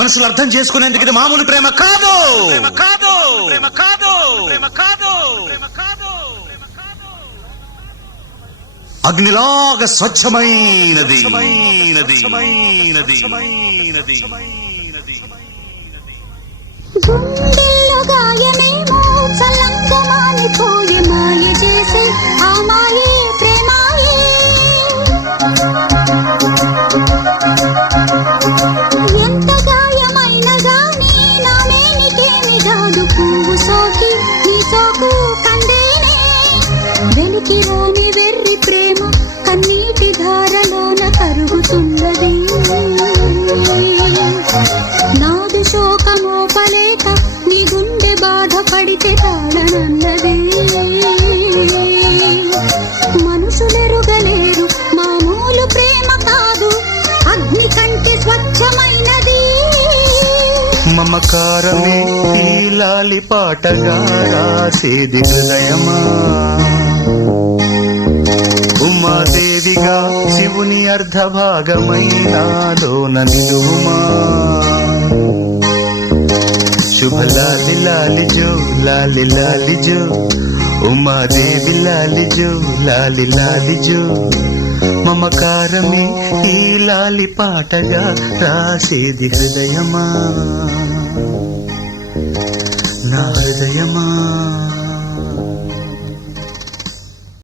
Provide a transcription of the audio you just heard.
మనసులు అర్థం చేసుకునేందుకు ఇది మామూలు ప్రేమ కాదు. అగ్నిలాగా స్వచ్ఛమైనది. గుండెల్లో గాయమేమో చల్లంగమాని పోయి మాయ చేసే ఆ మాయే ప్రేమాయే. ఎంత గాయమైనా గానీ నా మేనికేమి కాదు. పువ్వు సోకి నీ సోకు కందేనే. వెలికి రాని వెర్రి ప్రేమ కన్నీటి ధారలోన కరుగుతున్నది. నాదు శోకమోపలేక నీ గుండె బాధపడితే తాళనన్నది. మనుషులెరుగలేరు మామూలు ప్రేమ కాదు, అగ్ని కంటే స్వచ్ఛమైనది. మమకారమే ఈ లాలి పాటగా రాసేది హృదయమా. ఉమాదేవిగా శివుని అర్ధభాగమైనాలోన నిలువుమా. శుభ లాలి లాలి జో లాలి లాలి జో, ఉమాదేవి లాలి జో లాలి లాలి జో. మమకారమే ఈ లాలి పాటగా రాసేది హృదయమా, నా హృదయమా.